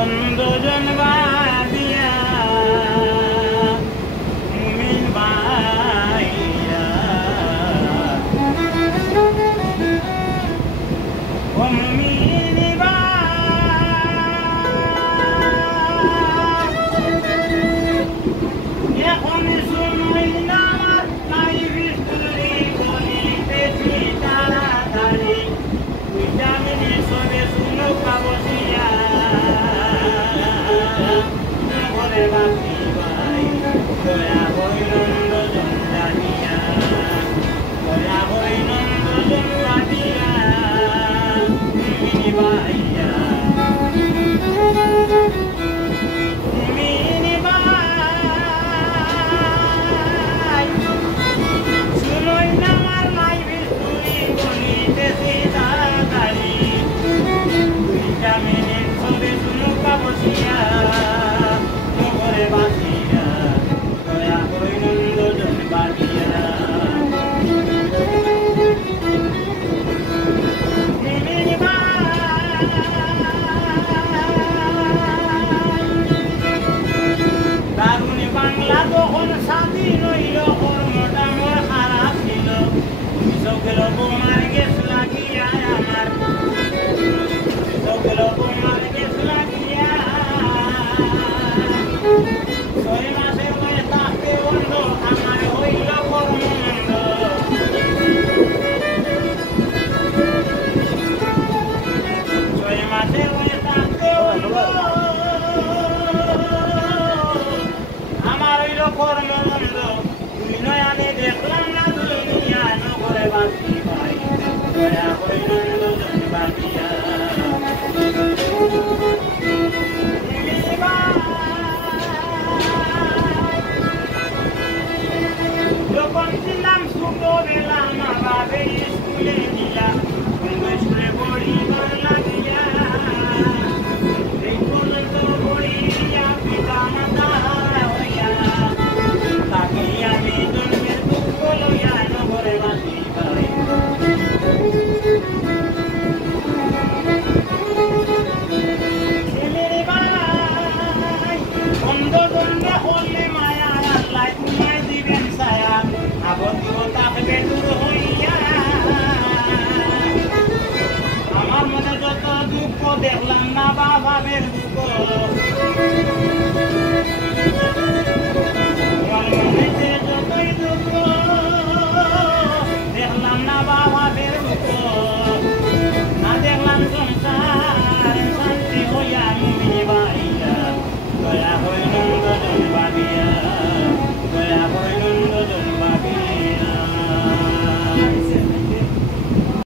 বন্ধুজন বাদিয়া মুমিন ভাইয়া ও মুমিন এখন শুনই না নাই বিস্তুরি বলিতেছি তাড়াতাড়ি তুই জামিনি সবে শুনো পাবসিয়া ঘরে বাপি ভাই দয়া হই নন্দ জন্দানিয়া দয়া হই নন্দ জন্দানিয়া মিনি ভাইয়া মিনি ভাই শুনোই না আমার নাই বিস্তুরি বলিতেছি তাড়াতাড়ি তুই জামিনি সবে শুনো পাবসিয়া ঘরে বাসিয়া দয়া হই নন্দ জন্দানিয়া মিনি ভাই দারুণ বাংলা তখন স্বাধীন হইল কর্মটা মোর খারাপ ছিল চোখের বোমার গেছ লাগিয়া আমার চোখের বোমার গেছ লাগিয়া 6 মাসে হয়ে থাকতে বন্ধ আমার হইল কর্মমন্দ 6 মাসে হয়ে থাকতে বন্ধ আমার হইল কর্মমন্দ তুই নয়ানে দেখলাম না দুনিয়া নগরে বাসি ভাই দয়া হই নন্দ জন্মাদিয়া যখন ছিলাম ছোট বেলা মা বাবা স্কুলে দিলা স্কুলে পড়িবার লাগিয়া এই পর্যন্ত পড়িয়া পিতা মাতা হইয়া তাকে আমি জন্মের দুঃখ লইয়া নগরে বাসি ভাই ছেলের ভাই বন্ধ জন্মে হলে মায়া আল্লাহ তোমায় দিবেন ছায়া আবদ্ধ থাকবে দূর হইয়া আমার মনে যত দুঃখ দেখলাম না বাবাবের দুঃখ আমার মনেতে যতই দুঃখ দেখলাম না বাবাবের দুঃখ না দেখলাম সংসার